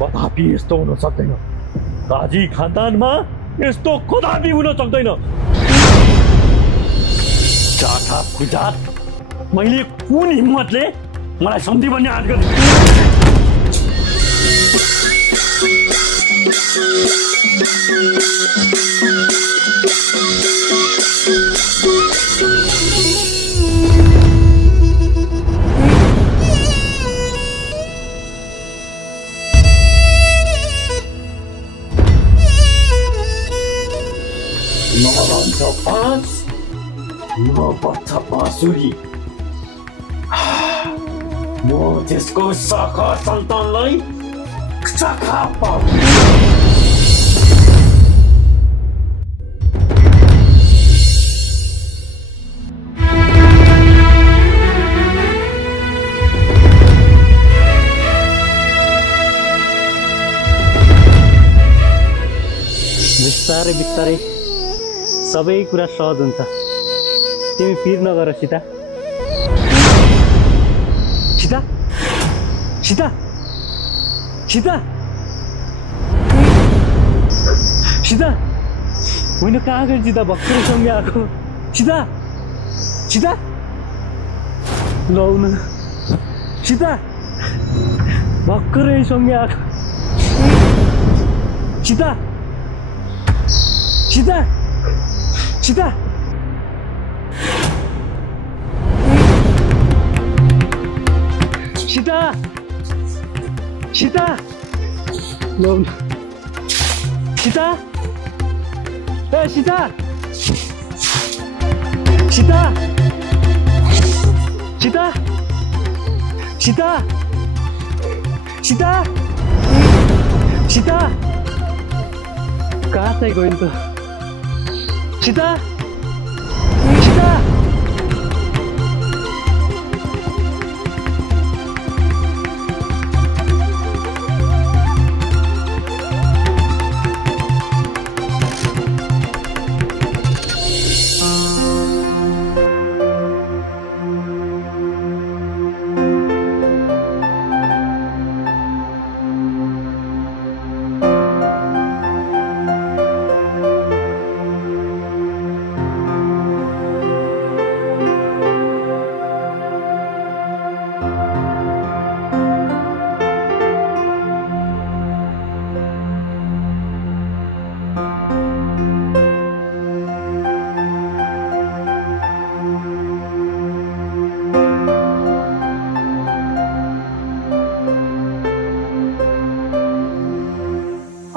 कदापि यस्तो हुन सक्दैन। काजी खानदानमा यस्तो कदापि हुन सक्दैन। जाठा खुजात मैले कुन हिम्मतले मलाई सम्धि भन्ने आँट गर्ने? बाँसुरी म त्यसको शाखा सन्तानलाई शाखा पाऊ। बिस्तारै बिस्तारै सबै कुरा सहज हुन्छ। तिमी पिर नगर सीता। सीता सीता सीता सीता होइन कहाँ गयो सीता? भर्खरै सँगै आएको। सीता सीता लौ न सीता भर्खरै सँगै आएको। सीता सीता सीता सीता सीता लो सीता ए सीता सीता सीता सीता सीता सीता कहाँ चाहिँ गयो त? सीता सीता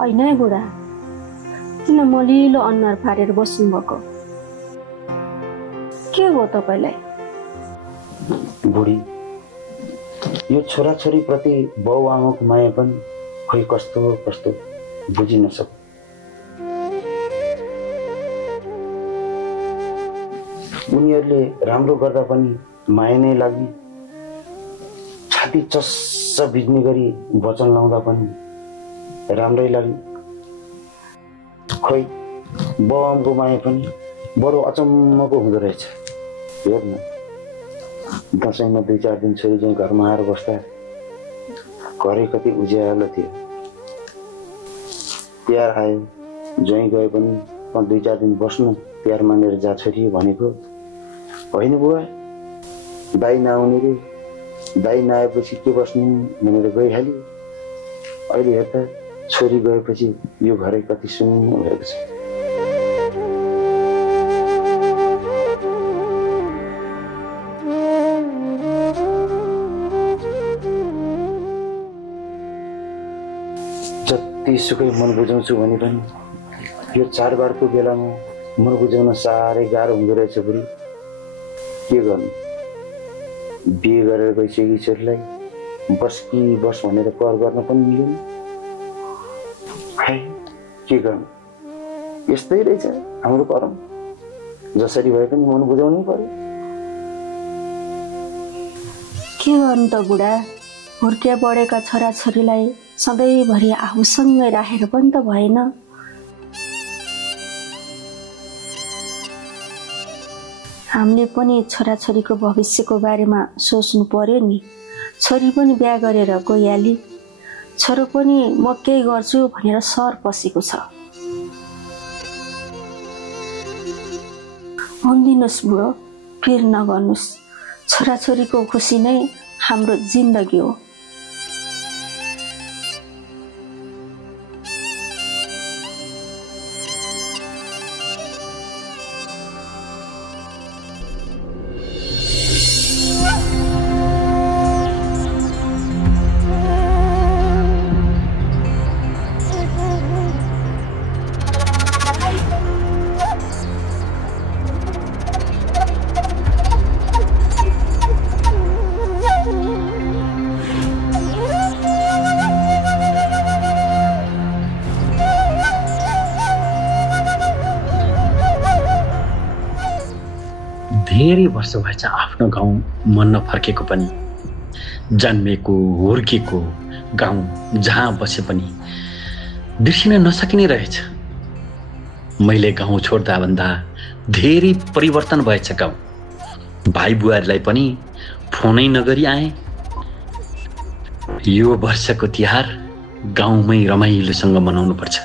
होइन है बुढा, किन मलिलो अनुहार फारेर बस्नु भएको? के हो तपाईलाई? बुढी, यो छोराछोरी प्रति बाउ आमाको माया पनि खोइ कस्तो कस्तो बुझिन सक्यो। उनीहरूले राम्रो गर्दा पनि माया नै लागि, छाती चस्स भिज्ने गरी वचन लाउँदा पनि राम्रै लाग्यो। खोइ बाउआमाको माया पनि बडो अचम्मको हुँदो रहेछ। हेर्न, दसैँमा 2-4 दिन छोरी चाहिँ घरमा आएर बस्दा घरै कति उज्यालो थियो। तिहार आयो, ज्वाइँ गए पनि 2-4 दिन बस्नु, तिहार मानेर जा छोरी भनेको होइन बुवा। दाइ नआउने रे, दाइ नआएपछि के बस्नु भनेर गइहाल्यो। अहिले हेर्दा छोरी गएपछि यो घरै कति शून्य भएको छ। जतिसुकै मन बुझाउँछु भने पनि यो चाडबाडको बेलामा मन बुझाउन साह्रै गाह्रो हुँदो रहेछ बुढी। के गर्नु, बिहे गरेर गइसकेकी छोरीलाई बस कि बस भनेर कर गर्न पनि मिलेन। के गर्नु, यस्तै रहेछ हाम्रो परम। जसरी भए पनि मन बुझाउनै पर्यो। के गर्नु त बुढा, हुर्किया बढेका छोराछोरीलाई सधैँभरि आफूसँगै राखेर पनि त भएन। हामीले पनि छोराछोरीको भविष्यको बारेमा सोच्नु पर्यो नि। छोरी पनि बिहा गरेर गइहाली, छोरो पनि म केही गर्छु भनेर सर पसेको छ। भन्दिनुहोस् बुढो, पिर नगर्नुहोस्। छोराछोरीको खुसी नै हाम्रो जिन्दगी हो। धेरै वर्ष भएछ आफ्नो गाउँ मन नफर्केको पनि। जन्मेको हुर्केको गाउँ जहाँ बसे पनि बिर्सिन नसकिने रहेछ। मैले गाउँ छोड्दा भन्दा धेरै परिवर्तन भएछ गाउँ। भाइ बुहारीलाई पनि फोनै नगरी आए। यो वर्षको तिहार गाउँमै रमाइलोसँग मनाउनु पर्छ।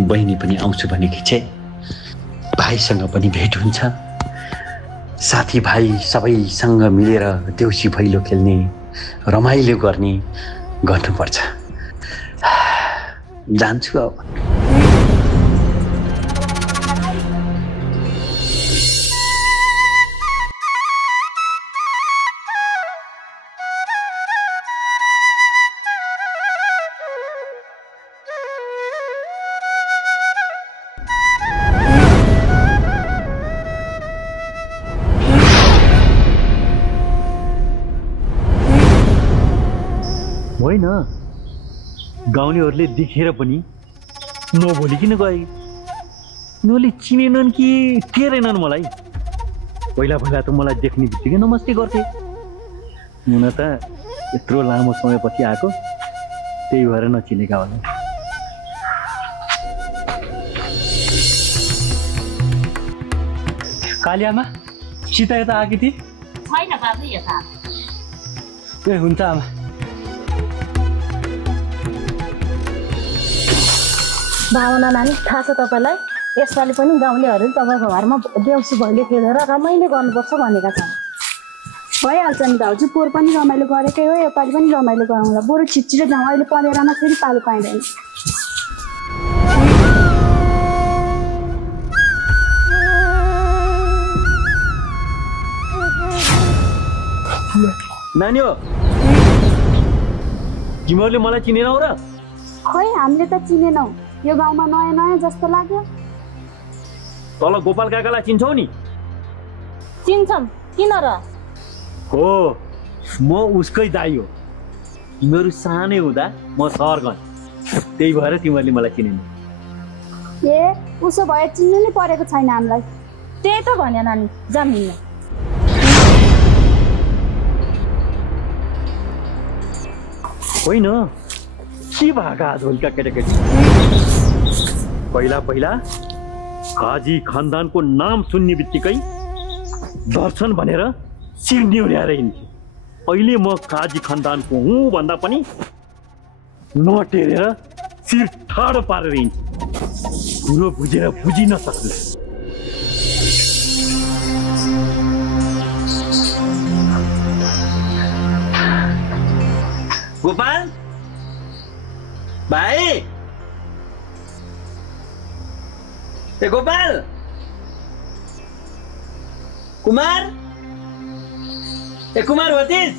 बहिनी पनि आउँछु भनेकी छे। भाइसँग पनि भेट हुन्छ। साथीभाइ सबैसँग मिलेर देउसी भैलो खेल्ने, रमाइलो गर्ने गर्नुपर्छ। जान्छु अब। होइन, गाउँलेहरूले देखेर पनि नभोलिकन गए। उनीहरूले चिनेनन् कि टेरेनन् मलाई। पहिला पहिला त मलाई देख्ने बित्तिकै नमस्ते गर्थे। हुन त यत्रो लामो समयपछि आएको, त्यही भएर नचिनेका होला। कालियामा सीता यता आएकी थिए? छैन बाबु यता। ए हुन्छ आमा। भावना नानी, थाहा छ तपाईँलाई यसपालि पनि गाउँलेहरू तपाईँको घरमा देउसी भैलो खेलेर रमाइलो गर्नुपर्छ भनेका छन्। भइहाल्छ नि दाजु, पोहोर पनि रमाइलो गरेकै हो, योपालि पनि रमाइलो गरौँला। बरु छिटछिटो जाउँ, अहिले परेरमा फेरि पालो पाइँदैन। नानी हो, तिमीहरूले मलाई चिनेनौ र? खै, हामीले त चिनेनौ। यो गाउँमा नयाँ नयाँ जस्तो लाग्यो। तल गोपाल काकालाई चिन्छौ नि? चिन्छौँ, किन र? हो, म उसकै दाइ हो। तिमीहरू सानै हुँदा म सहर गएँ, त्यही भएर तिमीहरूले मलाई चिनेन। ए, उसो भए चिन्नु नै परेको छैन हामीलाई। त्यही त भन्यो नानी, जमिन। होइन, के भागा आज होलिका केटाकेटी? पहिला पहिला हाजी खानदानको नाम सुन्ने बित्तिकै दर्शन भनेर शिर निहुर्याएर हिँड्थे। अहिले म काजी खानदानको हुँ भन्दा पनि नटेरेर शिर ठाडो पारेर हिँड्छु। कुरो बुझेर बुझिन सक्नु। गोपाल भाइ, ए गोपाल, कुमार, ए कुमार भतिज।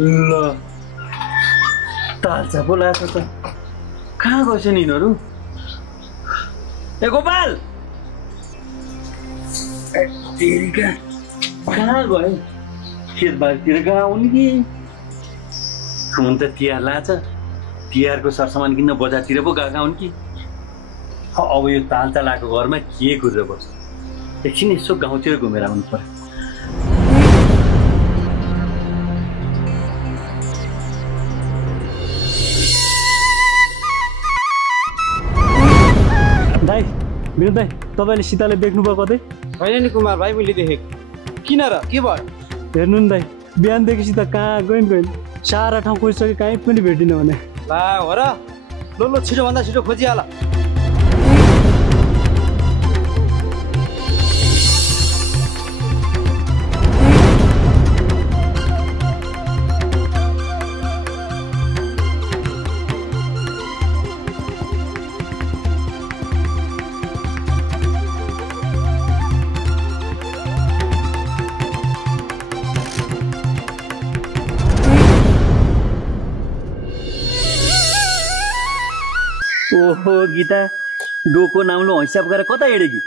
ल, ताल चापो लाग्छ त। कहाँ गएछ नि यिनीहरू? ए गोपाल, कहाँ गए? खेतबारीतिर गएको आउनु कि? हुन त तिहार लाग्छ, तिहारको सरसामान किन्न बजारतिर पो गएका हुन् कि? अब यो तालचा लगाएको घरमा के गुज्रो बस्छ? एकछिन यसो गाउँतिर घुमेर आउनु पर्यो। दाइ, मेरो दाइ, तपाईँले सीताले देख्नुभयो कतै? होइन नि कुमार भाइ, मैले देखेँ। किन र, के भयो? हेर्नु नि दाइ, बिहानदेखि सीता कहाँ गइन्? सारा ठाउँ खोजिसके कहीँ पनि भेटिन भने ला हो र ल छिटो भन्दा छिटो खोजिहाल ओहो गीता डोको नामलो हैसा बोकेर कता हिँडेकी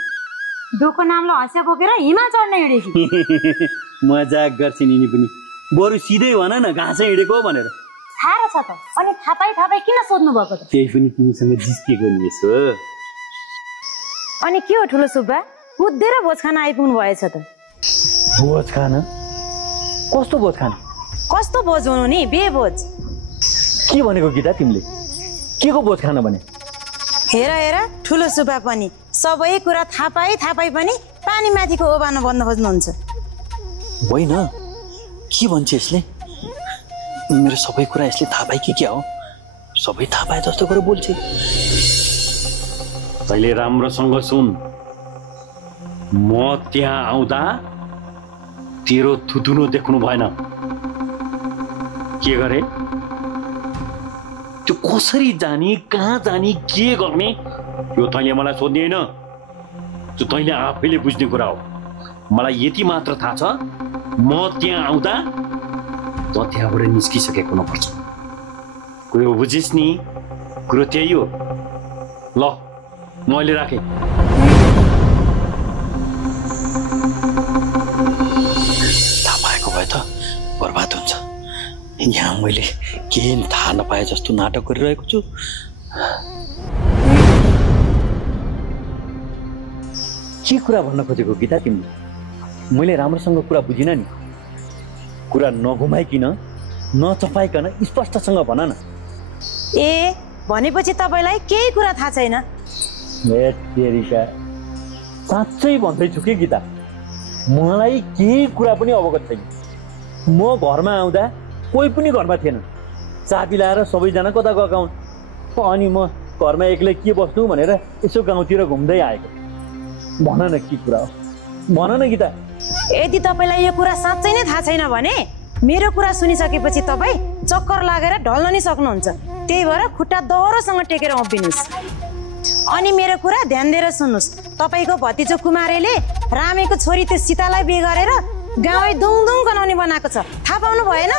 डोको नामलो हँसिया बोकेर हिमाल चढ्न हिँडेकी मजाक गर्छ नि पनि बरु सिधै भन न घाँसै हिँडेको हो भनेर थाहा छ त अनि थापाई किन सोध्नु भएको त त्यही पनि तिमीसँग जिस्केको नि यसो अनि के हो ठुलो सुब्बा कुदेर भोज खान आइपुग्नु भएछ त भोज खान कस्तो भोज खान कस्तो भोज हुनु नि बेभोज के भनेको गीता तिमीले के को भोज खान भने हेर ठुलो सुब्बा पनि सबै कुरा थापाई पनि पानी माथिको ओबानो बन्न खोज्नुहुन्छ होइन के भन्छ यसले मेरो सबै कुरा यसले थाहा पाए कि क्या हो सबै थाहा पाए जस्तो गरेर बोल्छ तैँले राम्रोसँग सुन म त्यहाँ आउँदा तेरो थुतुनो देख्नु भएन के गरे त्यो कसरी जाने कहाँ जाने के गर्ने यो तैँले मलाई सोध्ने होइन त्यो तैँले आफैले बुझ्ने कुरा हो मलाई यति मात्र थाहा छ म त्यहाँ आउँदा त त्यहाँबाट निस्किसकेको हुनुपर्छ कुरो बुझिस् नि कुरो त्यही हो ल म अहिले राखेँ थाहा पाएको भए त बर्बाद हुन्छ यहाँ मैले केही थाहा नपाए जस्तो नाटक गरिरहेको छु के कुरा भन्न खोजेको गीता तिमीले मैले राम्रोसँग कुरा बुझिन नि कुरा नघुमाइकन नचपाइकन स्पष्टसँग भन न ए भनेपछि तपाईलाई केही कुरा थाहा छैन ए तेरिका साँच्चै भन्दैछु के गीता मलाई केही कुरा पनि अवगत छैन म घरमा आउँदा कोही पनि घरमा थिएन चाबी लाएर सबैजना कता गएका हुन् अनि म घरमा एक्लै के बस्नु भनेर यसो गाउँतिर घुम्दै आएको भन न के कुरा हो भन न गीता यदि तपाईलाई यो कुरा साँच्चै नै थाहा छैन भने मेरो कुरा सुनिसकेपछि तपाईँ चक्कर लागेर ढल्न नि सक्नुहुन्छ त्यही भएर खुट्टा दह्रोसँग टेकेर उभिनुहोस् अनि मेरो कुरा ध्यान दिएर सुन्नुहोस् तपाईँको भतिजो कुमारेले रामेको छोरी त्यो सीतालाई बिहे गरेर गाउँै दुङदुङ गनाउने बनाएको छ थाहा पाउनु भएन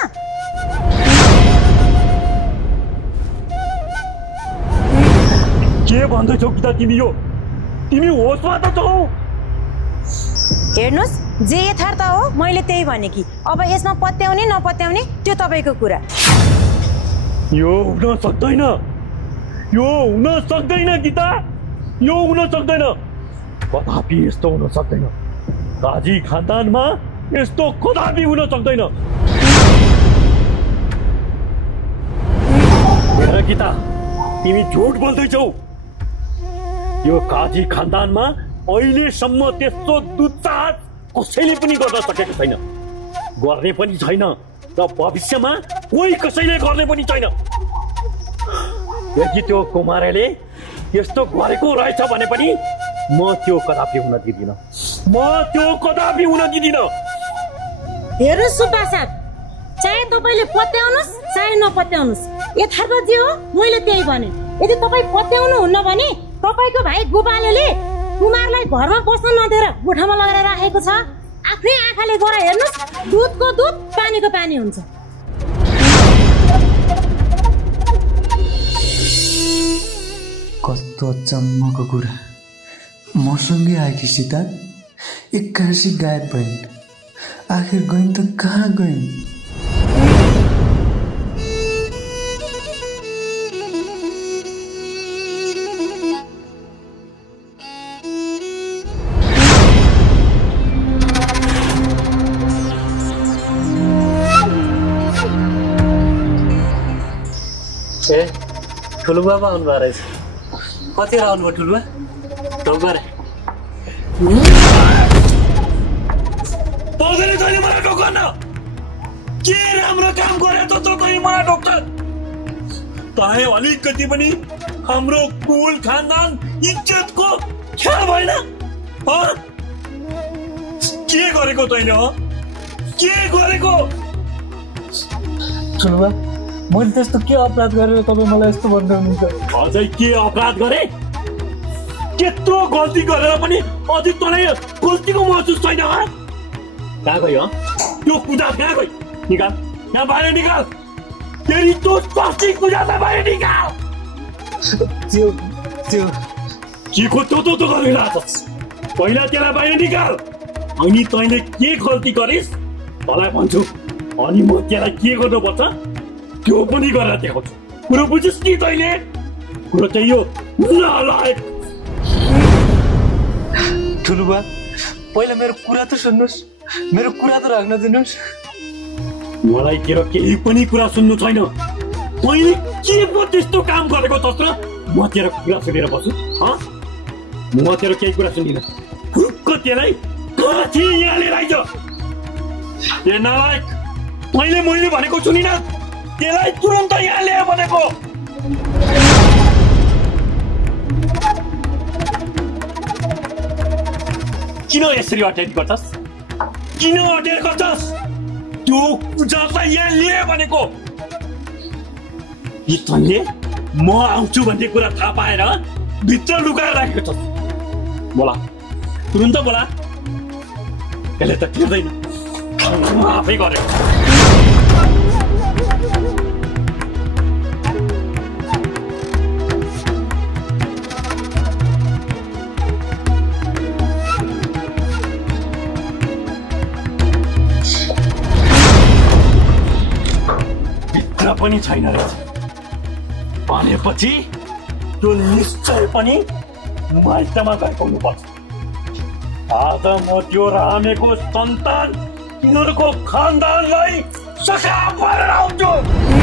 के भन्दैछौ गीता तिमी यो तिमी होसमा त छौ हेर्नुहोस् जे यथार्थ हो मैले त्यही भने कि अब यसमा पत्याउने नपत्याउने त्यो तपाईँको कुरा यो हुन सक्दैन गीता यो हुन सक्दैन कदापि यस्तो हुन सक्दैन काजी खानदानमा यस्तो कदापि हुन सक्दैन हेर गीता तिमी झुट बोल्दैछौ यो काजी खानदानमा अहिलेसम्म त्यस्तो दुस्साहस कसैले पनि गर्न सकेको छैन गर्ने पनि छैन र भविष्यमा कोही कसैले गर्ने पनि छैन यदि त्यो कुमारले यस्तो गरेको रहेछ भने पनि म त्यो कदापि हुन दिदिन हेर्नुहोस् सुब्बा साहब चाहे तपाईँले पत्याउनुहोस् चाहे नपत्याउनुहोस् यथार्थ जे हो मैले त्यही भने यदि तपाईँ पत्याउनु हुन्न भने तपाईँको भाइ गोपालले कुमारलाई घरमा बस्न नदिएर गोठामा लगाएर राखेको छ आफ्नै आँखाले गएर हेर्नुहोस् दुधको दुध पानीको पानी हुन्छ कस्तो अचम्मको कुरा मसँगै आएकी सीता एक्कासी गायब भइन् आखिर गइन् त कहाँ गइन् ए ठुलो बाबा आउनुभएको रहेछ कति आउनुभयो ठुलो ढोकर के राम्रो काम गरे त तपाईँ मलाई डाक्टर तपाईँ अलिकति पनि हाम्रो कुल खानदान इज्जतको ख्याल भएन के गरेको तैँले के गरेको ठुलोबा मैले त्यस्तो के अपराध गरेर तपाईँ मलाई यस्तो भन्दै हुनुहुन्छ अझै के अपराध गरे त्यत्रो गल्ती गरेर पनि अझै तँलाई गल्तीको महसुस छैन कहाँ गयो त्यो पूजा कहाँ गयो निकाल यहाँ बाहिर निकाल तेरी तो स्वास्तिक पूजा त बाहिर निकाल त्यो के को तो गरिरहेछस् पहिला त्यसलाई बाहिर निकाल अनि तैँले के गल्ती गरिस् तँलाई भन्छु अनि म त्यसलाई के गर्नुपर्छ त्यो पनि गरेर देखाउँछु कुरो बुझिस् कि तैँले कुरो चाहिँ यो नलायक ठुलोबा पहिला मेरो कुरा त सुन्नुहोस् मेरो कुरा त राख्न दिनुहोस् मलाई तेरो केही पनि कुरा सुन्नु छैन तैँले के पो त्यस्तो काम गरेको तस्त्र म तेरो कुरा सुनेर बस्छु म तेरो केही कुरा सुन्दिनँ खुक्क त्यसलाई कति यहाँ लिएर आइज ए नालायक तैँले मैले भनेको सुनिन त्यसलाई तुरन्त यहाँ ल्याए भनेको किन यसरी अटेन्ड गर्छस् किन अटेन्ड गर्छस् त्यो पूजालाई यहाँ लिए भनेको तैँले म आउँछु भन्ने कुरा थाहा पाएर भित्र लुकाएर राखेको छ बोला तुरन्त बोला यसले त तिर्दैन म आफै गरेको पनि छैन रहेछ भनेपछि त्यो निश्चय पनि माइतमा गइपुग्नु पर्छ आज म त्यो रामेको सन्तान तिनीहरूको खानदानलाई सकाप गरेर आउँछु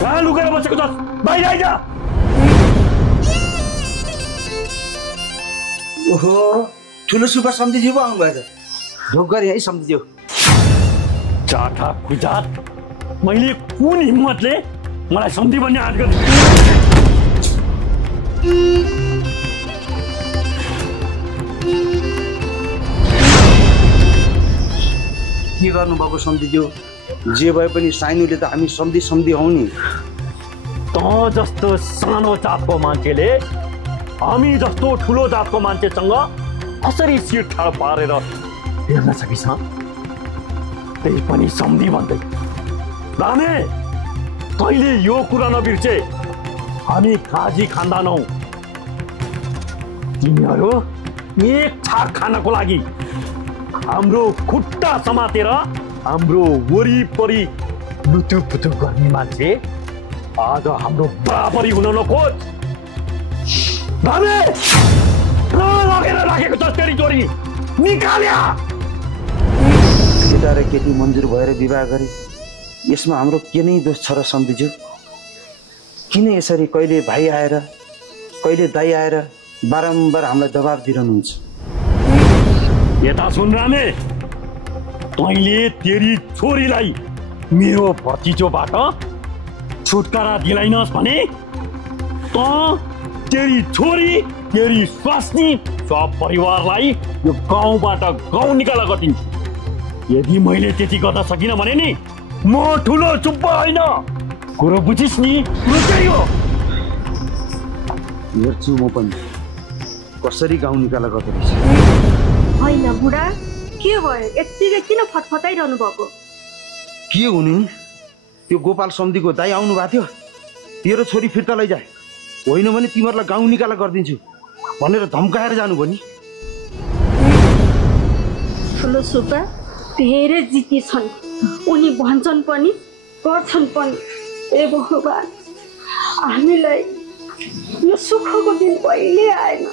कहाँ लुकेर बसेको छ बाहिर आइज ओहो ठुलो सुपर सम्धिज्यू पो आउनुभएछ ढोक गरे है सम्धिज्यू चाठा खुजात मैले कुन हिम्मतले मलाई सम्धि भन्ने आँट गरेँ के गर्नुभएको सम्धिज्यू जे भए पनि साइनुले त हामी सम्धि हौ नि त जस्तो सानो जातको मान्छेले हामी जस्तो ठुलो जातको मान्छेसँग कसरी सिट ठाड पारेर हेर्न सकिन्छ त्यही पनि सम्धि भन्दै रामे तैँले यो कुरा नबिर्से हामी काजी खानदान हौ तिमीहरू एक छाक खानको लागि हाम्रो खुट्टा समातेर हाम्रो वरिपरि लुतुपुतु गर्ने मान्छे आज हाम्रो बराबरी हुन नखोज लगेर राखेको छ तेरी चोरी निकाल्या केटा र केटी मन्जुर भएर विवाह गरे यसमा हाम्रो के नै दोष छ र सम्धिज्यू किन यसरी कहिले भाइ आएर कहिले दाइ आएर बारम्बार हामीलाई दबाब दिइरहनुहुन्छ यता सुन रामे तैँले तेरी छोरीलाई मेरो भतिजोबाट छुटकारा दिलाइनस् भने त तेरी छोरी तेरी स्वास्नी सब परिवारलाई यो गाउँबाट गाउँ निकाला गरिदिन्छु यदि मैले त्यति गर्न सकिनँ भने नि म ठुलो सुब्बा होइन कुरो बुझिस् नि हो हेर्छु म पनि कसरी गाउँ निकाला गर्दो रहेछ होइन बुढा के भयो यतिकै किन फटफटाइरहनु भएको के हुने त्यो गोपाल सम्धिको दाइ आउनु भएको थियो तेरो छोरी फिर्ता लैजाए होइन भने तिमीहरूलाई गाउँ निकाला गरिदिन्छु भनेर धम्काएर जानुभयो नि। ठुलो सुब्बा धेरै जिती छन्, उनी भन्छन् पनि गर्छन् पनि। ए भगवान्, हामीलाई यो सुखको दिन कहिले आएन,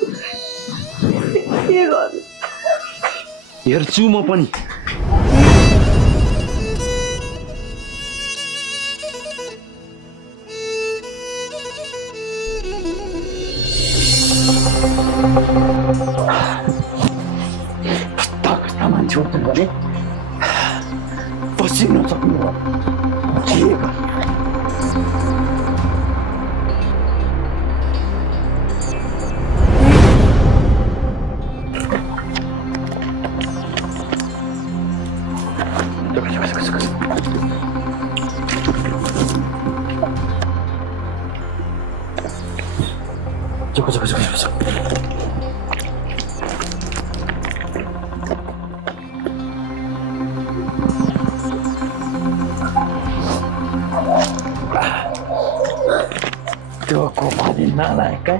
के गर्नु? हेर्छु म पनि। कस्ता मान्छे हुन्छन् भने पसिन सक्नु के गर्नु? त्यो कोपाली नालायकका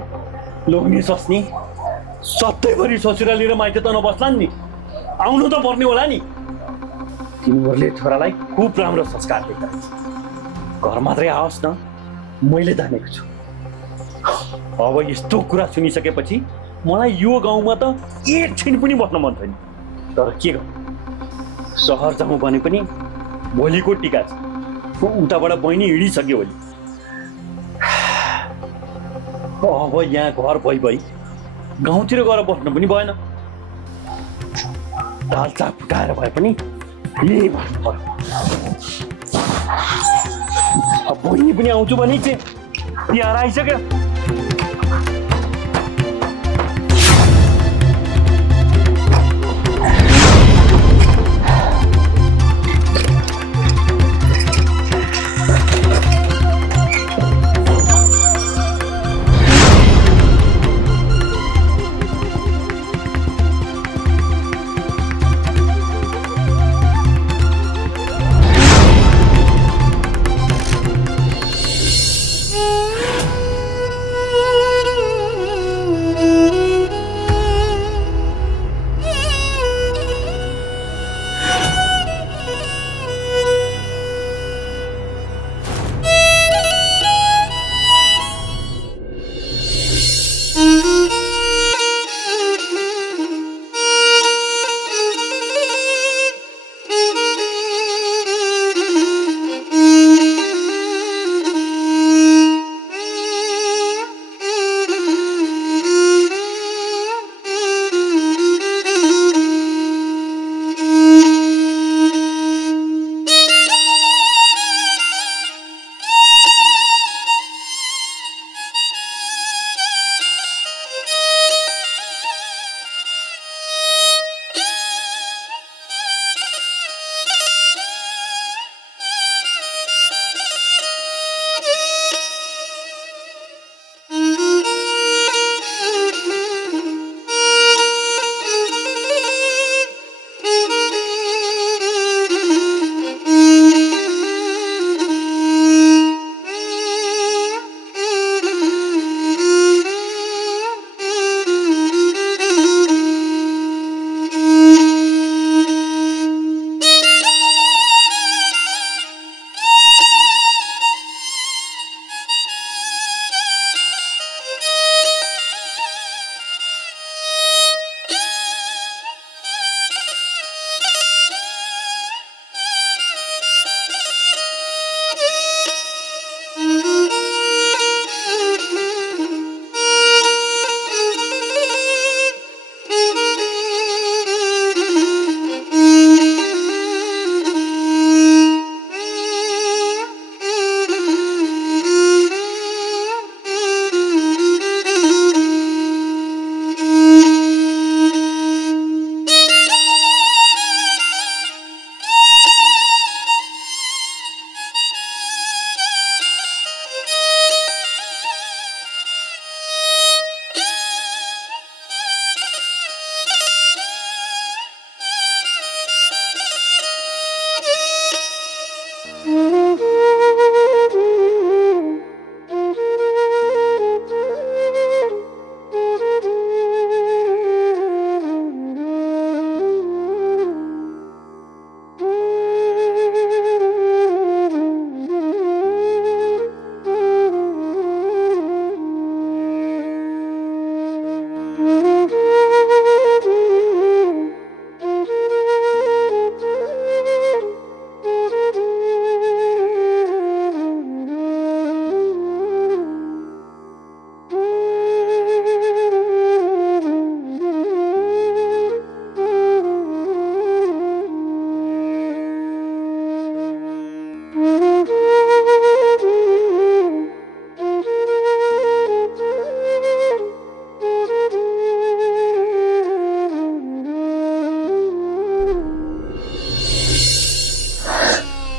लोग्ने सस्नी सधैँभरि ससुराली र माइती त नबस्लान् नि, आउनु त पर्ने होला नि। तिमीहरूले छोरालाई खुब राम्रो संस्कार दिएका रहेछ। घर मात्रै आओस् न, मैले जानेको छु। अब यस्तो कुरा सुनिसकेपछि मलाई यो गाउँमा त एकछिन पनि बस्न मन छैन। तर के गर्नु, सहर जाउँ भने पनि भोलिको टिका छ। उताबाट बहिनी हिँडिसक्यो भोलि। अब यहाँ घर भइ गाउँतिर गएर बस्नु पनि भएन। दालचा फुटाएर भए पनि यही बस्नु पर्यो। अब बहिनी पनि आउँछु भने चाहिँ तिहार आइसक्यो।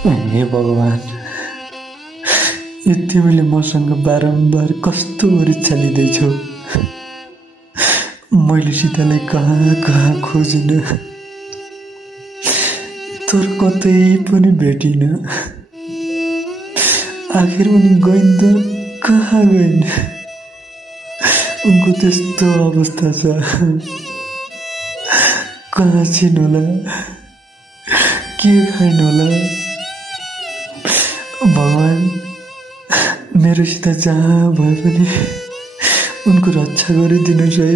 हे भगवान्, तिमीले मसँग बारम्बार कस्तो परीक्षा लिँदैछौ। मैले सीतालाई कहाँ कहाँ खोजिन, तर कतै पनि भेटिन। आखिर उनी गइन् त कहाँ गइन्? उनको त्यस्तो अवस्था छ, कहाँ छिन् होला, के खाइन् होला? भगवान्, मेरोसित जहाँ भए पनि उनको रक्षा गरिदिनुहोस् है।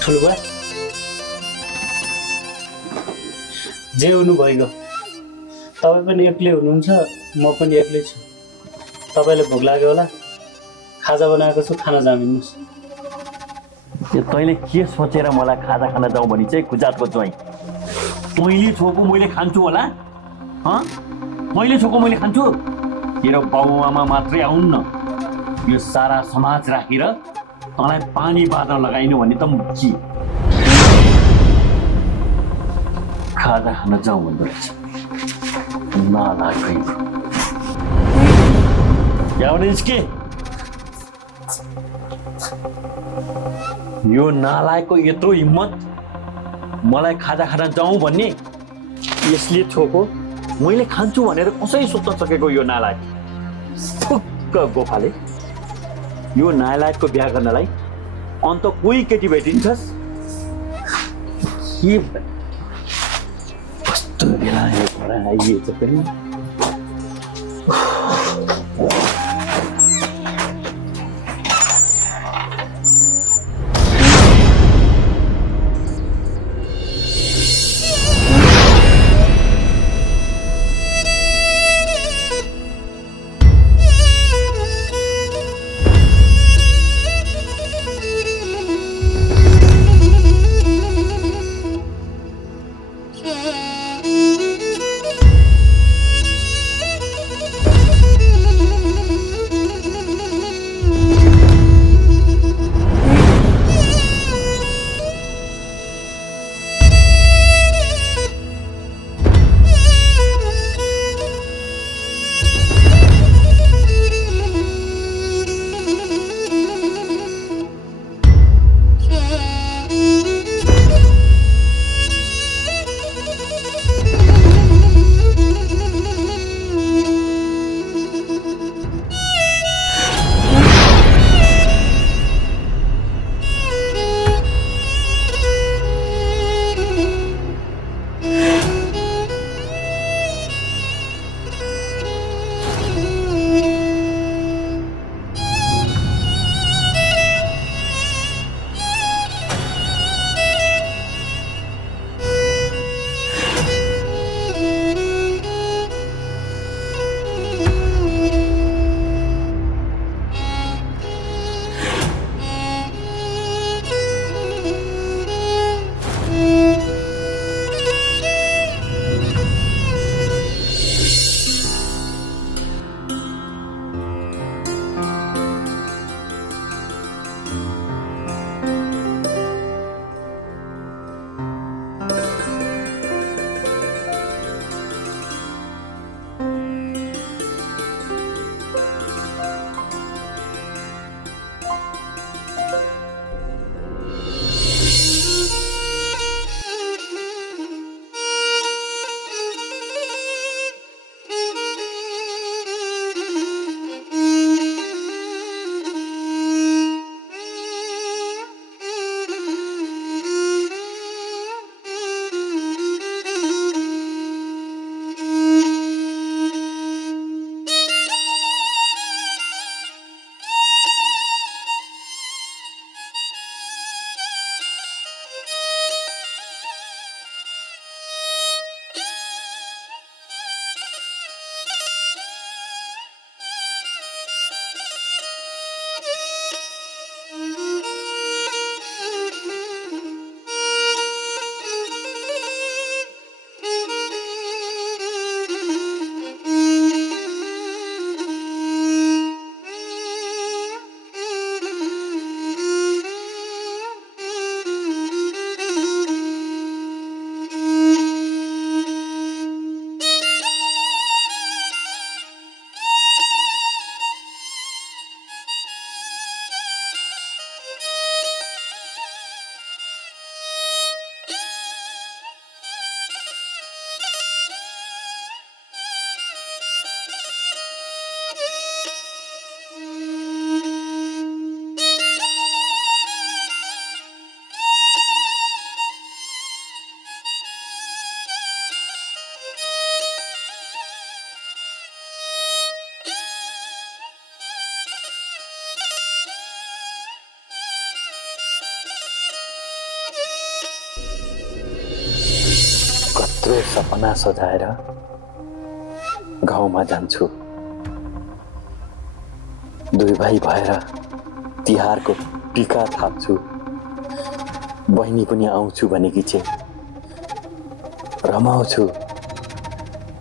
ठुलो जे हुनु भइगयो। तपाईँ पनि एक्लै हुनुहुन्छ, म पनि एक्लै छु। तपाईँलाई भोक लाग्यो होला, खाजा बनाएको छु, खाना जामिनुहोस्। यो तैँले के सोचेर मलाई खाजा खान जाउँ भने चाहिँ गुजातको ज्वाइँ? तैँले छोको मैले खान्छु होला? मैले छोको मैले खान्छु? तेरो बाउ आमा मात्रै आउन्न, यो सारा समाज राखेर तँलाई पानी बाँध्न लगाइनु भने त के खाजा खान जाउँ भन्दो रहेछ। नालायक यहाँबाट निस्के। यो नालायकको यत्रो हिम्मत मलाई खाजा खान जाउँ भन्ने? यसले छोको मैले खान्छु भनेर कसै सोच्न सकेको यो नालायक? फुक्क गोफाले, यो नालायकको बिहा गर्नलाई अन्त कोही केटी भेटिन्छस्? के कस्तो बेला आइएछ पनि। ठुलो सपना सजाएर गाउँमा जान्छु। 2 भाइ भएर तिहारको टिका थाप्छु। बहिनी पनि आउँछु भनेकी छे। रमाउँछु।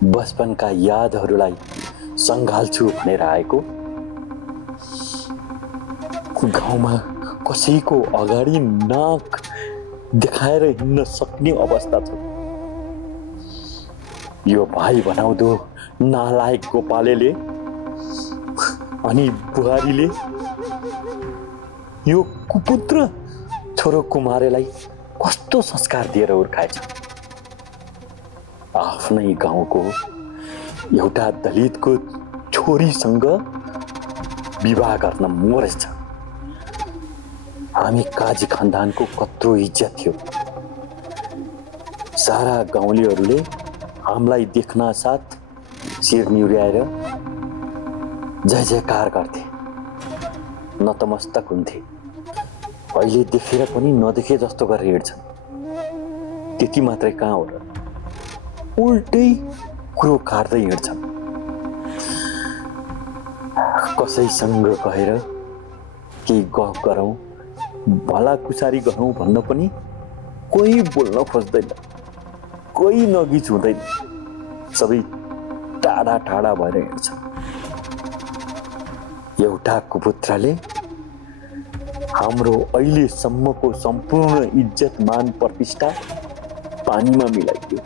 बचपनका यादहरूलाई सङ्घाल्छु भनेर आएको। गाउँमा कसैको अगाडि नाक देखाएर हिँड्न सक्ने अवस्था छ। यो भाइ बनाउँदो नालायक गोपालेले अनि बुहारीले यो कुपुत्र छोरो कुमारेलाई कस्तो संस्कार दिएर हुर्काएछ। आफ्नै गाउँको एउटा दलितको छोरीसँग विवाह गर्न मरेछ। हामी काजी खानदानको कत्रो इज्जत थियो। सारा गाउँलेहरूले हामीलाई देख्न साथ शिर निहुर्याएर जय जयकार गर्थे, नतमस्तक हुन्थे। अहिले देखेर पनि नदेखे जस्तो गरेर हिँड्छन्। त्यति मात्रै कहाँ हो र, उल्टै कुरो काट्दै हिँड्छन्। कसैसँग गएर केही गफ गरौँ, भला कुसारी गरौँ भन्न पनि कोही बोल्न खोज्दैन, कोही नगिच हुँदैन। सबै टाढा टाढा भएर हिँड्छ। एउटा कुपुत्रले हाम्रो अहिलेसम्मको सम्पूर्ण इज्जत मान प्रतिष्ठा पानीमा मिलाइदियो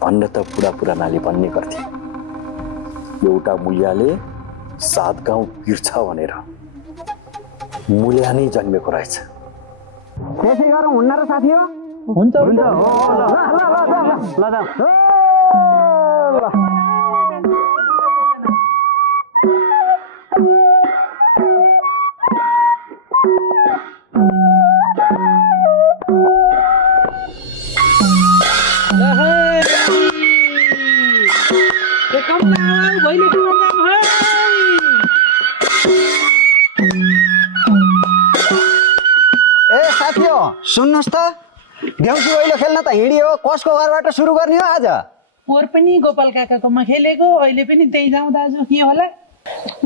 भन्न त पुरा पुरानाले भन्ने गर्थे। एउटा मुलियाले 7 गाउँ पिर्छ भनेर मुलिया नै जन्मेको रहेछ। त्यसै गरौँ हुन्न र साथी हो? हुन्छ सुन्नुहोस् त, देउसी भैलो खेल्न त हिँडियो, कसको घरबाट सुरु गर्ने हो आज? पोहोर पनि गोपाल काकाकोमा खेलेको, अहिले पनि त्यही जाउँ दाजु। के होला?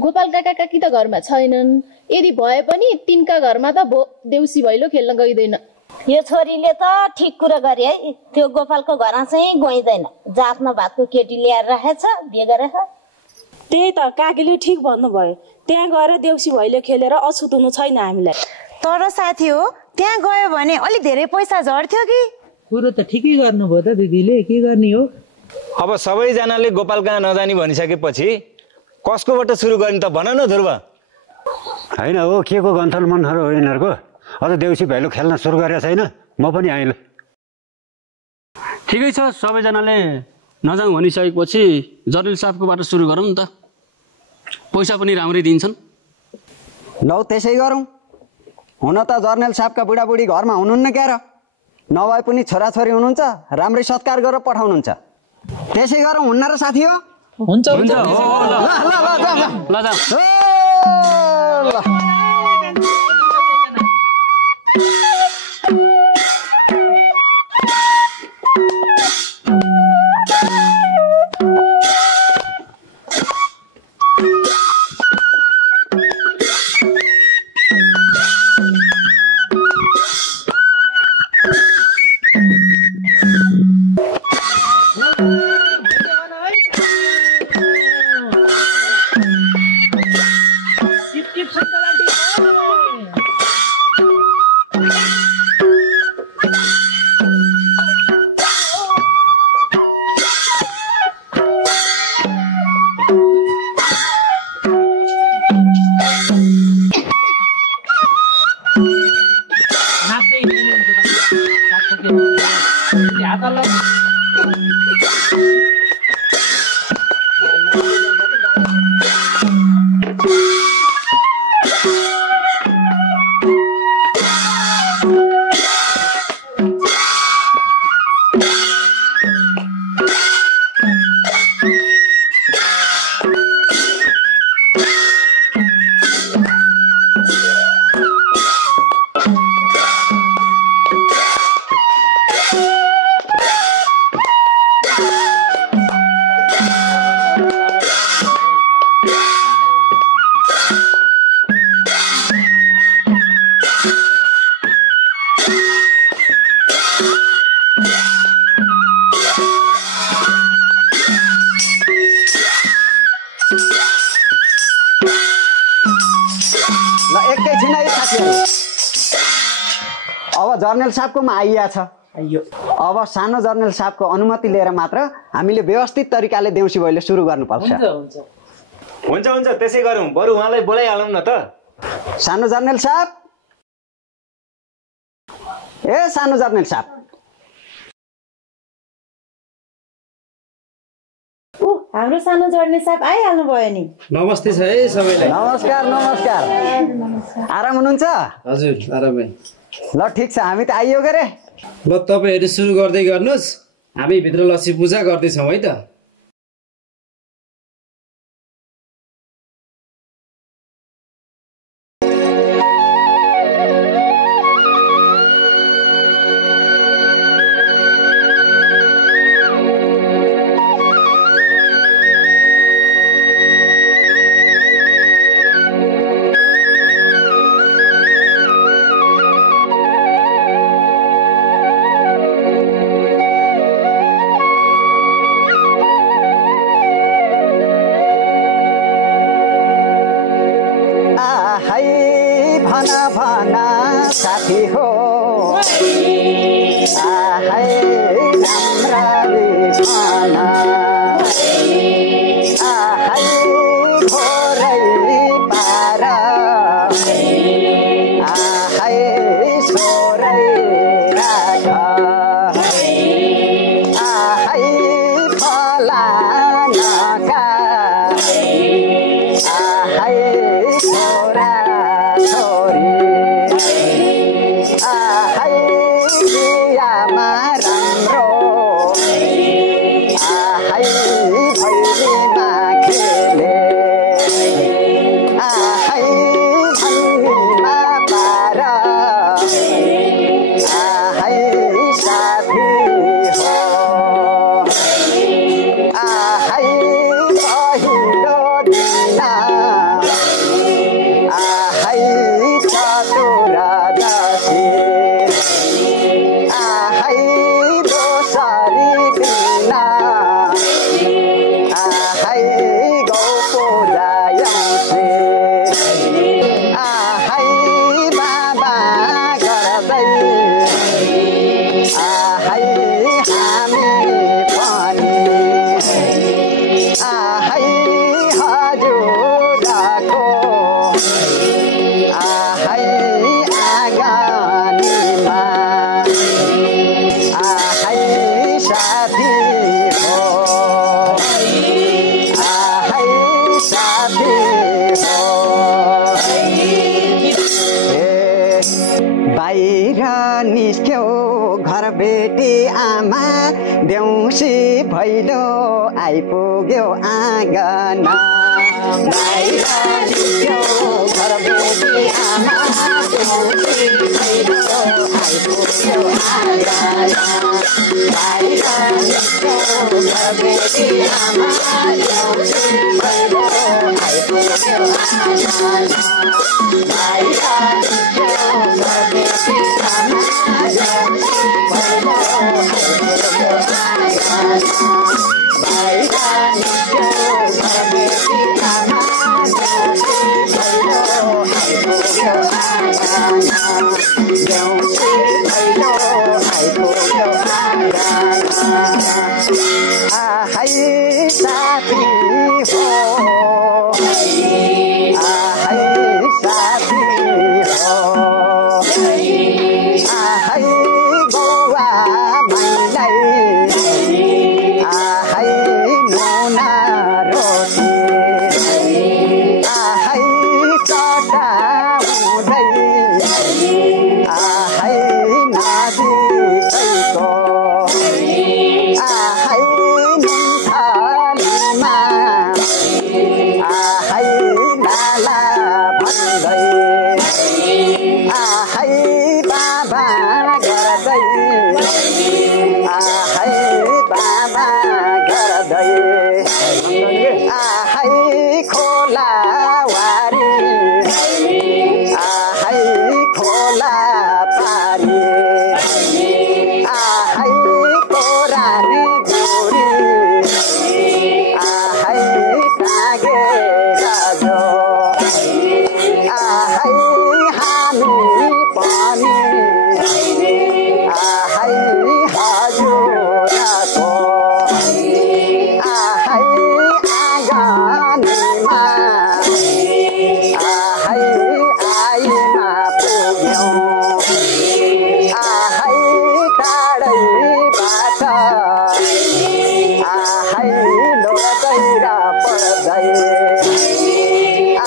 गोपाल काका काकी त घरमा छैनन्। यदि भए पनि तिनका घरमा त देउसी भैलो खेल्न गइदैन। यो छोरीले त ठिक कुरा गरे है। त्यो गोपालको घरमा चाहिँ गइदैन। जात नभातको केटी ल्याएर राखेछ, बिहे गरेछ। त्यही त काकीले ठिक भन्नुभयो। त्यहाँ गएर देउसी भैलो खेलेर अछुत हुनु छैन हामीलाई। तर साथी हो, त्यहाँ गयो भने अलिक धेरै पैसा झर्थ्यो कि। कुरो त ठिकै गर्नुभयो त दिदीले, के गर्ने हो? अब सबैजनाले गोपाल कहाँ नजानी भनिसकेपछि कसकोबाट सुरु गर्ने त भन न ध्रुव। होइन हो, के को गन्थल मनहर हो यिनीहरूको? अझ देउसी भैलो खेल्न सुरु गरेको छैन। म पनि आइल। ठिकै छ, सबैजनाले नजाउँ भनिसकेपछि जर्नल साहबकोबाट सुरु गरौँ नि त। पैसा पनि राम्रै दिन्छन्। लौ त्यसै गरौँ। हुन त जर्नल साहबका बुढाबुढी घरमा हुनुहुन्न क्या र? नभए पनि छोराछोरी हुनुहुन्छ, राम्रै सत्कार गरेर पठाउनुहुन्छ। त्यसै गरौँ हुन्न र साथी हो? हुन्छ हुन्छ। टिप टिप शंकरलाटी जर्नल साहबकोमा आइया छ। अब सानो जर्नल साहबको अनुमति लिएर मात्र हामीले व्यवस्थित तरिकाले देउसी भैलो सुरु गर्नुपर्छ। हुन्छ हुन्छ त्यसै गरौँ। बरु उहाँलाई बोलाइहालौँ न त। सानो जर्नल साहब, ए सानो जर्नल साहब, हाम्रो सानो जर्नल साहब आइहाल्नु भयो नि। नमस्ते छ है सबैलाई। नमस्कार नमस्कार। आराम हुनुहुन्छ? हजुर आरामै। ल ठिक छ, हामी त आइयो गरे। ल तपाईँहरू सुरु गर्दै गर्नुहोस्, हामी भित्र लक्ष्मी पूजा गर्दैछौँ है त। साथी हो आहै राम्ररी भन आहै घोरै पार आहै सोरै राख आहै फलानका आहै छोरा छोरी आहै बिहामा राम्रो आहै भैलीमा खेले आहै भन्नीमा पार आहै साथी हो आहै पहिलो दिन आहै चतुर दशी आहै दोसरी दिन आहै गौपूजा यौसी आहै बाबा गर्दै आहै हामी पनि आहै हजुरको आहै आँगनमा आहै साथी हो आहै साथी हो बाहिर निस्क्यौ घर बेटी आमा देउसी भैलो आइपुग्यो आँगन बाहिर निस्क्यौ घर बेटी आमा देउसी भैलो आइपुग्यो आँगन बाहिर निस्क्यौ घर बेटी आमा देउसी भैलो आइपुग्यो आँगन बाहिर निस्क्यौ घर बेटी आमा देउसी भैलो आइपुग्यो आँगन बाहिर निस्क्यौ घर बेटी आमा देउसी भैलो आइपुग्यो आँगन देउसी भैलो आइपुग्यो आँगन आहै साथी हो आहै साथी हो आहै बौवा माइलाई आहै नुना रोटी आहै चटा हुँदै आहै नजिकैको आहै नुनथालीमा आहै लाला भन्दै आहै बाबा गर्दै आहै बाबा गर्दै आहै खोला वारी आहै खोला पारी आहै कोरानी गोरी आहै टागेर जो आहै हामी पनि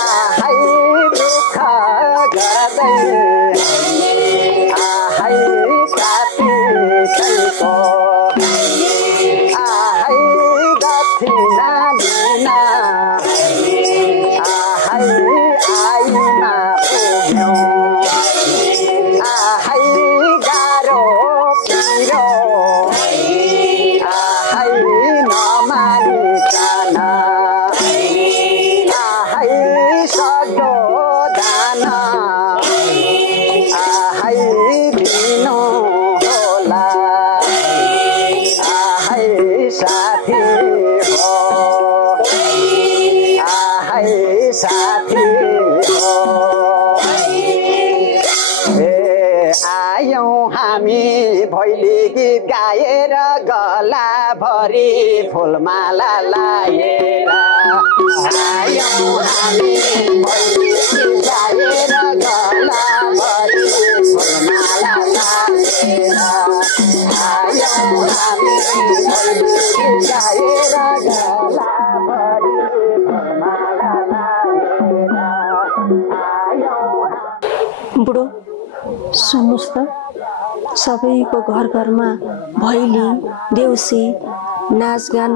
आहै दुःख गर्दै आहै साथी कैको आहै दक्षिणा लिन आहै आइमा पुग्यौँ आहै गाह्रो पिरो आहै नमानिकन आहै सक्दो दान आहै दिनु होला आहै साथी हो आहै साथी हो आयौँ हामी भैली गीत गाएर गलाभरि फुलमाला लाएर आयौँ हामी भैली गीत गाएर गलाभरि फुलमाला लाएर आयौँ हामी भैली गीत गाएर गलाभरि फुलमाला लाएर आयौँ। बुढो सुन्नुहोस् त, सबैको घर घरमा भैली देउसी नाचगान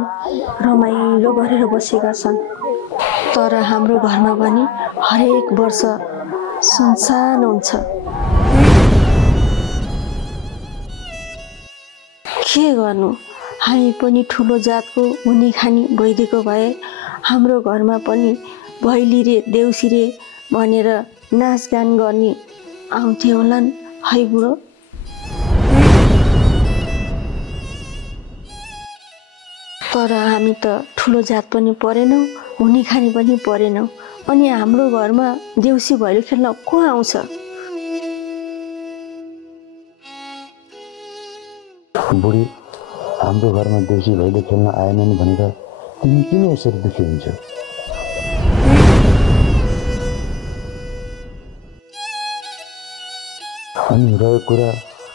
रमाइलो गरेर बसेका छन्, तर हाम्रो घरमा पनि हरेक वर्ष सुनसान हुन्छ। के गर्नु, हामी पनि ठुलो जातको हुने खानी भइदिएको भए हाम्रो घरमा पनि भैली रे देउसी रे भनेर नाचगान गर्ने आउँथे होलान् है बुढो। तर हामी त ठुलो जात पनि परेनौँ, हुने खाने पनि परेनौँ, अनि हाम्रो घरमा देउसी भैलो खेल्न को आउँछ? बुढी, हाम्रो घरमा देउसी भैलो खेल्न आएनन् भनेर तिमी किन यसरी दुखी हुन्छौ? अनि रह्यो कुरा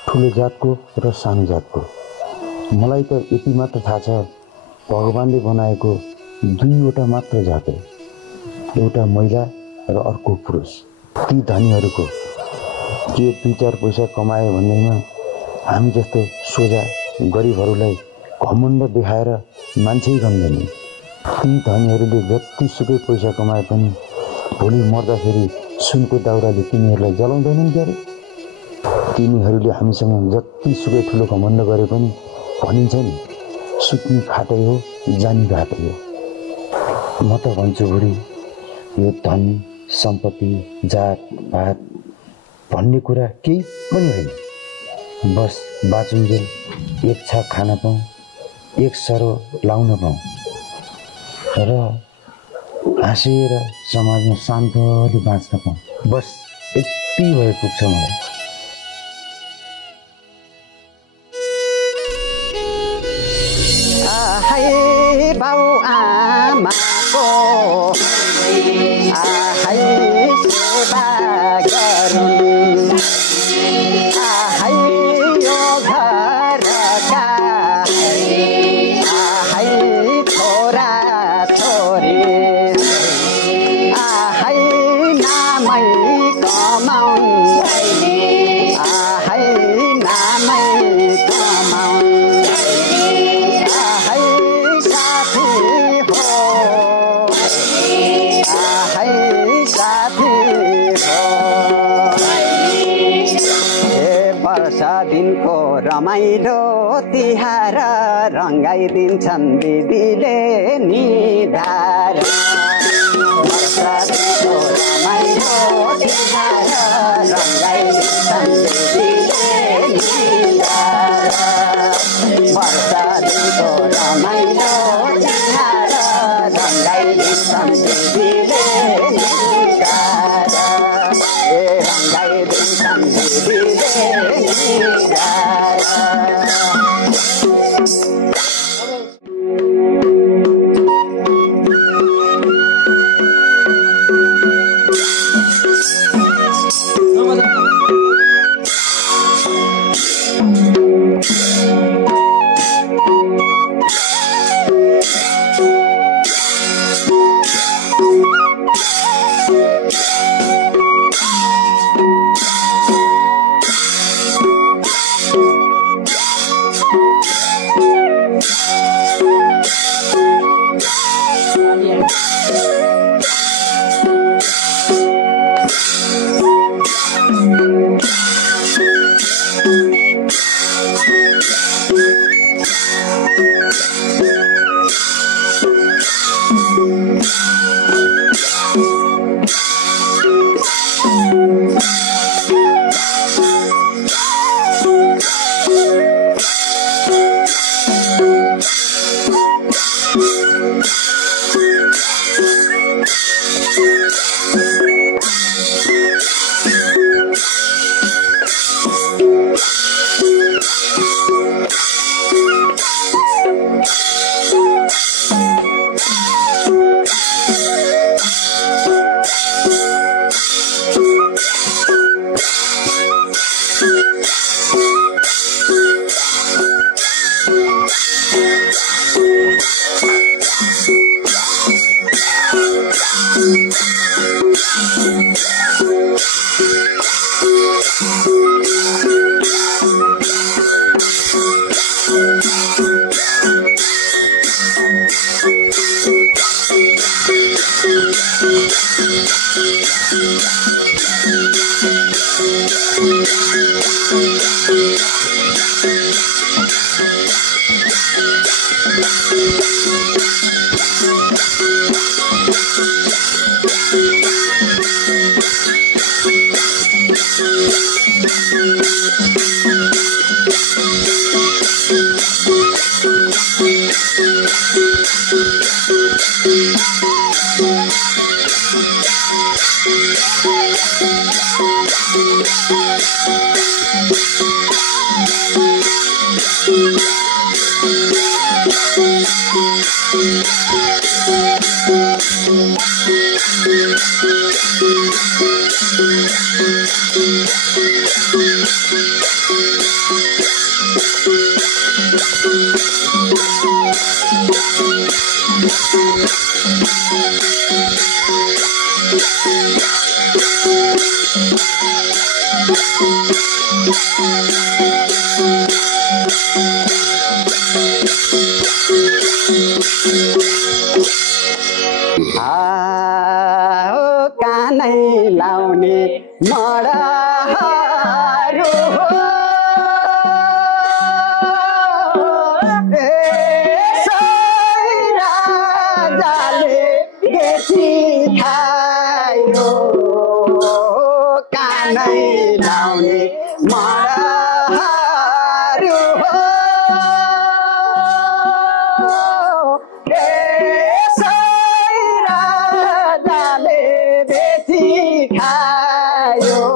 ठुलो जातको र सानो जातको, मलाई त यति मात्र थाहा छ, भगवानले बनाएको दुईवटा मात्र जात हो, एउटा महिला र अर्को पुरुष। ती धनीहरूको के 2-4 पैसा कमायो भन्दैमा हामी जस्तो सोझा गरिबहरूलाई घमण्ड देखाएर मान्छे गन्दैन। ती धनीहरूले जतिसुकै पैसा कमाए पनि भोलि मर्दाखेरि सुनको दाउराले तिनीहरूलाई जलाउँदैनन् क्यारे? तिनीहरूले हामीसँग जतिसुकै ठुलो घमण्ड गरे पनि भनिन्छ नि, सुत्ने खाटै हो जानी घाटै हो। म त भन्छु बुढी, यो धन सम्पत्ति जात पात भन्ने कुरा केही पनि होइन, बस बाँचुन्जेल एक छाक खान पाऊँ, एक सरो लाउन पाऊँ र हाँसेर समाजमा शान्तले बाँच्न पाऊँ, बस यति भए पुग्छ मलाई। बाउ आमाको आहै सेवा गरून्, आहै यो घरका आहै छोरा छोरी आहै नामै कमाउन्, आहै नामै कमाउन्, आहै साथी हो आहै साथी हो। वर्षा दिनको रमाइलो तिहार रङ्गाइदिन्छन् दिदीले निधार, वर्षा दिनको रमाइलो तिहार रङ्गाइदिन्छन् दिदीले निधार, वर्षा दिनको रमाइलो तिहार रङ्गाइदिन्छन् दिदीले निधार, रङ्गाइदिन्छन् दिदीले निधार। कानै लाउने मडाहरू राजाले बेची खायो कानै लाउने मडाहरू खायो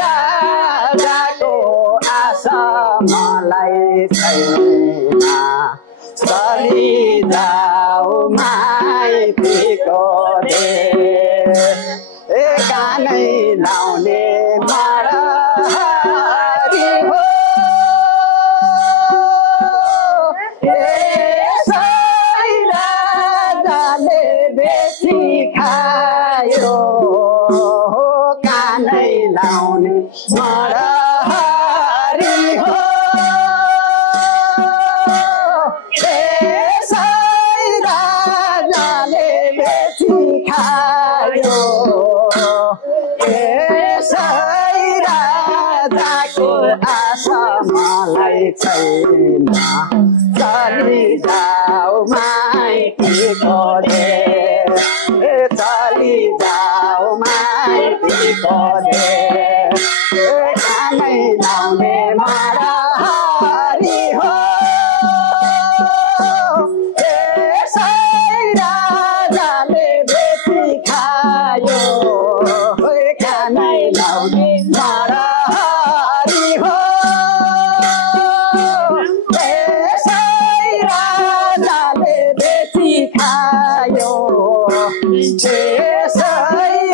राजाको आशा मलाई छैन चली जाऊ माइतीको देश कानै लाउने मडारी हो राजाले बेची खायो कानै लाउने मडारी हो राजाले बेची खायो राजाको आशा मलाई छैन चली जाऊ माइतीको देश चली जाऊ माइतीको देश कानै लाउने मडारी हो राजाले बेची खायो कानै लाउने मडारी हो राजाले बेची खायो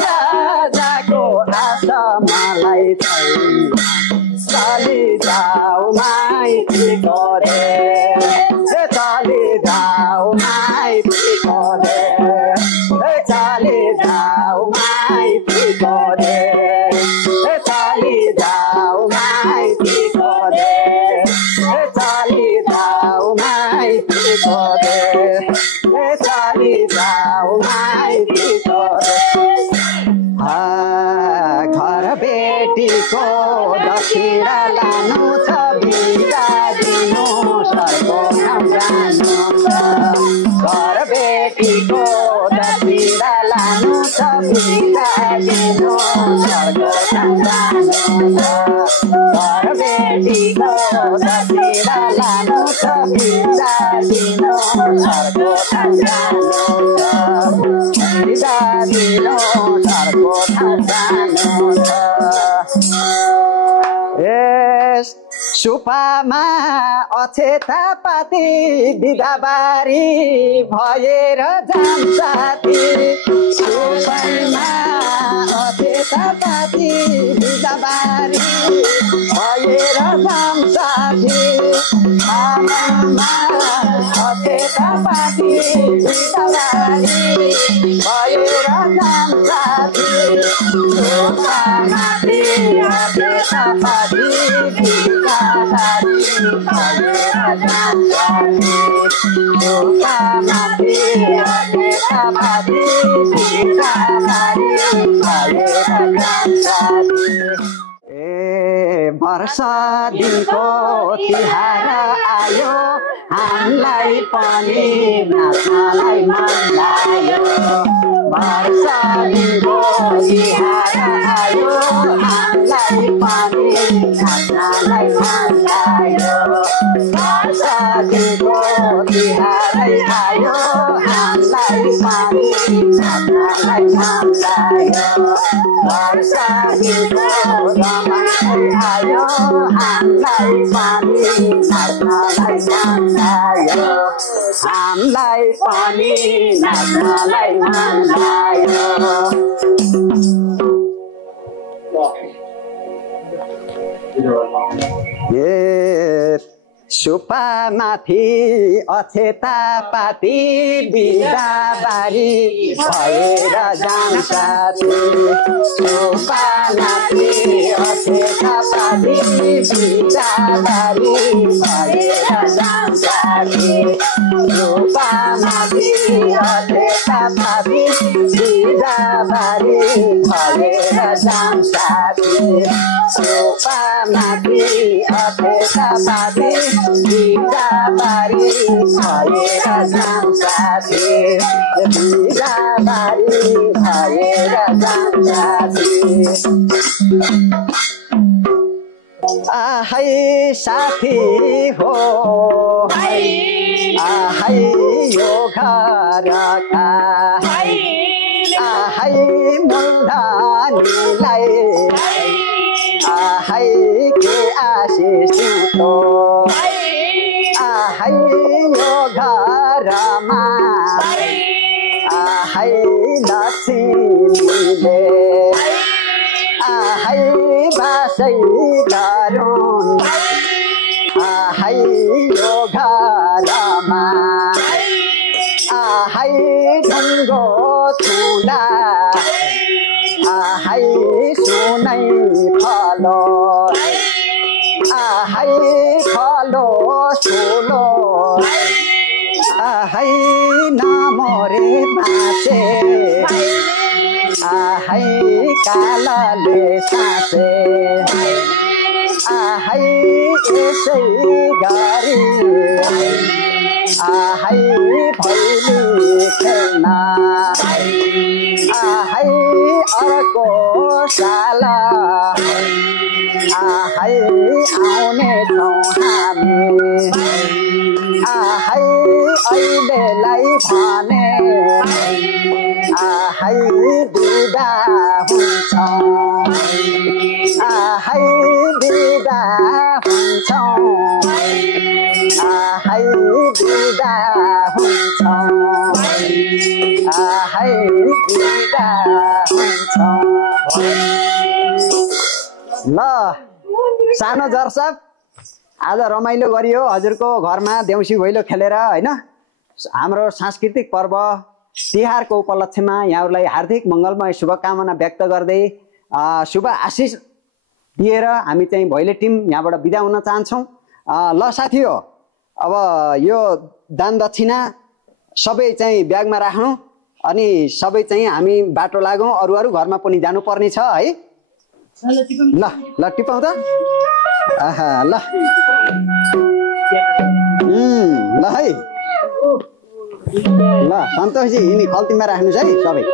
राजाको आशा मलाई छैन चली जाऊ माइतीको देश चली जाऊ माइतीको देश चली जाऊ माइतीको देश चली जाऊ माइतीको देश चली जाऊ माइतीको देश चली जाऊ माइतीको देश घर बेटीको दक्षिणा लानु छ बिदा दिनु सर्को नजानु दिनु सरको सानो घर बेटीको दशेरा लानु छ बिदा दिनु सरको सानो बिदा दिनु सरको सानो सुपामा अछेता पाती बिदाबारी भएर जान्छ साथी सुपामा अछेता पाती बिदाबारी भएर जान्छ साथी आमामा अछेता पाती बिदाबारी भएर जान्छ साथी सुपामाथि अछेता पाती वर्षा दिनको तिहार आयो हामीलाई पनि नाच्नलाई मन लाग्यो वर्षा दिनको तिहार आयो हामीलाई पनि नाच्नलाई मन लाग्यो वर्षा दिनको तिहार आयो हामीलाई पनि नाच्नलाई मन लाग्यो वर्षा दिनको रमाइलो आयो हामीलाई पनि नाच्नलाई मन लाग्यो हामीलाई पनि नाच्नलाई मन लाग्यो सुपामाथि अछेता पाती बिदाबारी भएर जान्छ साथी सुपामाथि अछेता पाती बिदाबारी भएर जान्छ साथी सुपामाथि अछेता पाती बिदाबारी भएर जान्छ साथी सुपामाथि अछेता पाती बिदाबारी भएर जान्छ साथी बिदाबारी भएर जान्छ साथी आहै साथी हो आहै यो घरका आहै मुन्धानीलाई आहै के आशिष तो आहै यो घरमा आहै लक्ष्मीले आहै बासै गरून् आहै यो घरमा आहै ढुङ्गो चुला आहै सुनै फलो आहै फलो ठुलो आहै नमरे बाँचे आहै कालले साँचे आहै यसै गरी आहै भैली खेल्न आहै अर्को साल आहै आउने छौँ हामी आहै अहिलेलाई भने आहै बिदा हुन्छौँ आहै बिदा हुन्छौँ आहै बिदा हुन्छौँ आहै बिदा हुन्छौँ ल सानो जर्सप आज रमाइलो गरियो हजुरको घरमा देउसी भैलो खेलेर हैन हाम्रो सांस्कृतिक पर्व तिहारको उपलक्ष्यमा यहाँहरूलाई हार्दिक मङ्गलमय शुभकामना व्यक्त गर्दै शुभ आशिष दिएर हामी चाहिँ भैलो टिम यहाँबाट बिदा हुन चाहन्छौँ ल साथी हो अब यो दान दक्षिणा सबै चाहिँ ब्यागमा राख्नु अनि सबै चाहिँ हामी बाटो लागौँ अरू अरू घरमा पनि जानुपर्ने छ है ल ल टिपाउँ त आहा ल ल है ल सन्तोषजी यिनी खल्तीमा राख्नुहोस् है सबै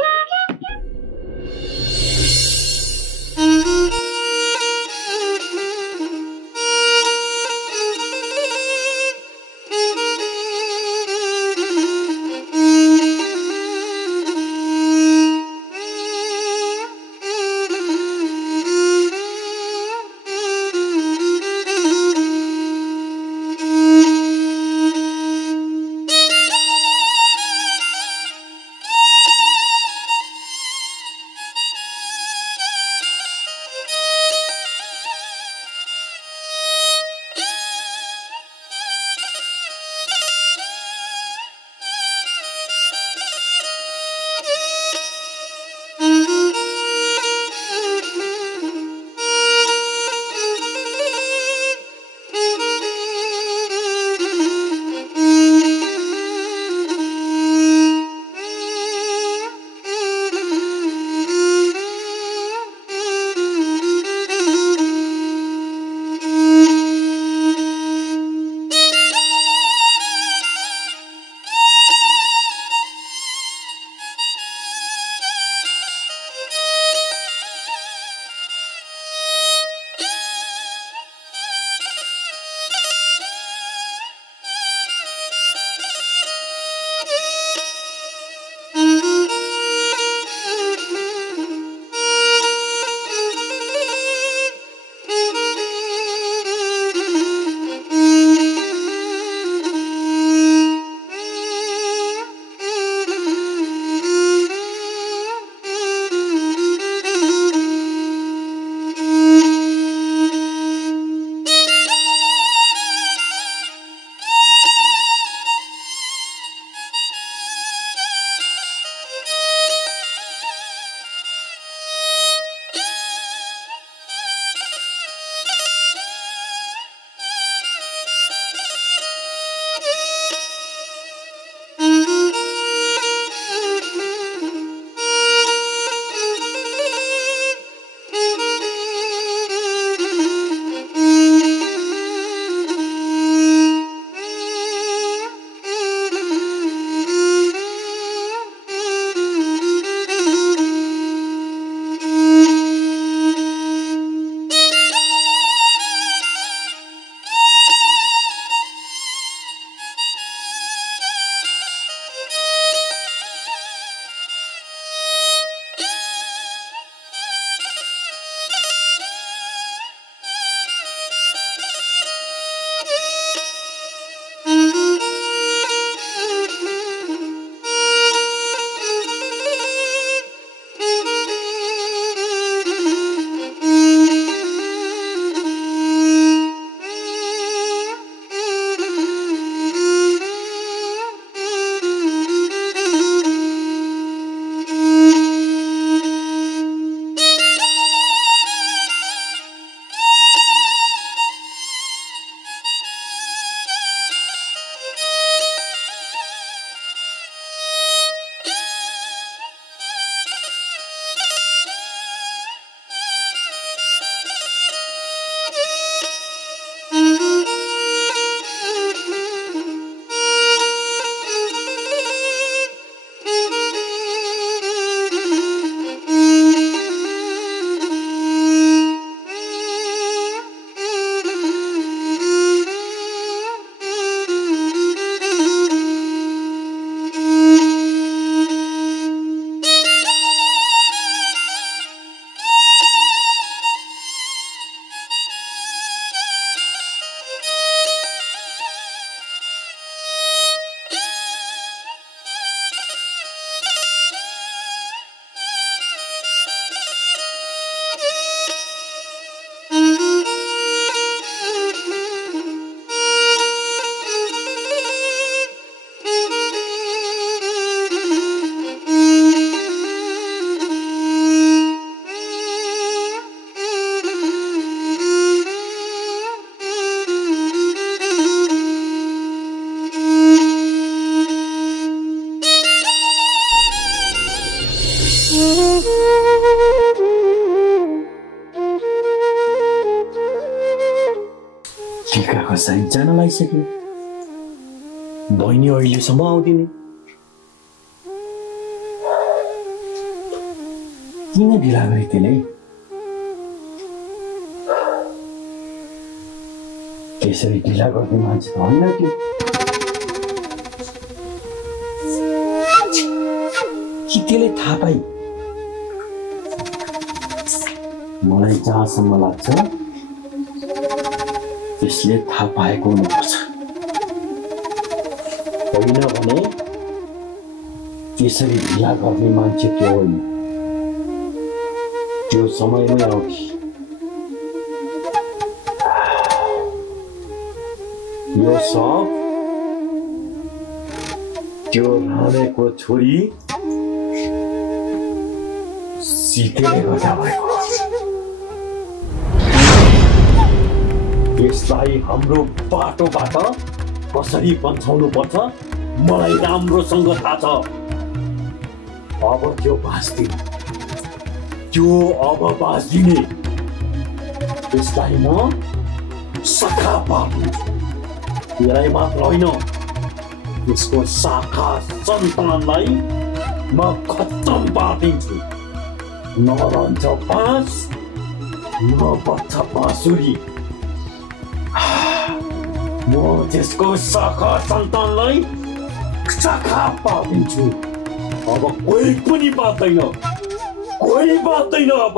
सायद जान लागिसक्यो। बहिनी अहिलेसम्म आउँदिन। किन ढिला गरे त्यसले? त्यसरी ढिला गर्ने मान्छे त होइन त्यो। कि त्यसले थाहा पाइ? मलाई जहाँसम्म लाग्छ त्यसले थाहा पाएको हुनुपर्छ। होइन भने त्यसरी ढिला गर्ने मान्छे त्यो होइन। त्यो समयमै आउँथ्यो। यो सब त्यो रामेको छोरी सीतेले गर्दा भएको। यसलाई हाम्रो बाटोबाट कसरी बचाउनु पर्छ मलाई राम्रोसँग थाहा छ। अब त्यो बाँच्दिन, त्यो अब बाँच्दिने। यसलाई म सखा पार्दिन्छु। त्यसलाई मात्र होइन, त्यसको शाखा सन्तानलाई म खत्तम पार्दिन्छु। नरन्छ बाँस, नबच्छ बाँसुरी। म त्यसको शाखा सन्तानलाई शाखा पार्दिन्छु। अब कोही पनि बाँच्दैन, कोही बाँच्दैन अब।